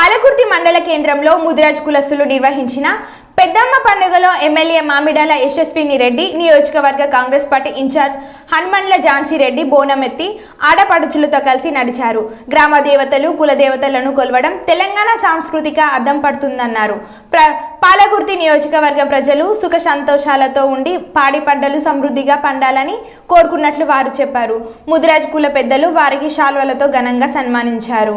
పాలకుర్తి మండల కేంద్రంలో ముదిరాజ్ కులస్తులు నిర్వహించిన పెద్దమ్మ పండుగలో ఎమ్మెల్యే మామిడాల యశస్విని రెడ్డి నియోజకవర్గ కాంగ్రెస్ పార్టీ ఇన్ఛార్జ్ హనుమన్ల ఝాన్సీ రెడ్డి బోనమెత్తి ఆడపడుచులతో కలిసి నడిచారు. గ్రామ దేవతలు కుల దేవతలను కొలవడం తెలంగాణ సాంస్కృతిక అద్దం పడుతుందన్నారు. ప్ర పాలకుర్తి నియోజకవర్గ ప్రజలు సుఖ సంతోషాలతో ఉండి పాడి పంటలు సమృద్ధిగా పండాలని కోరుకున్నట్లు వారు చెప్పారు. ముదిరాజ్ కుల పెద్దలు వారికి శాల్వలతో ఘనంగా సన్మానించారు.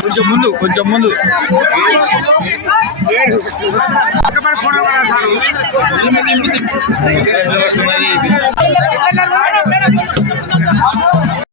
కొంచెం ముందు కొంచెం ముందు.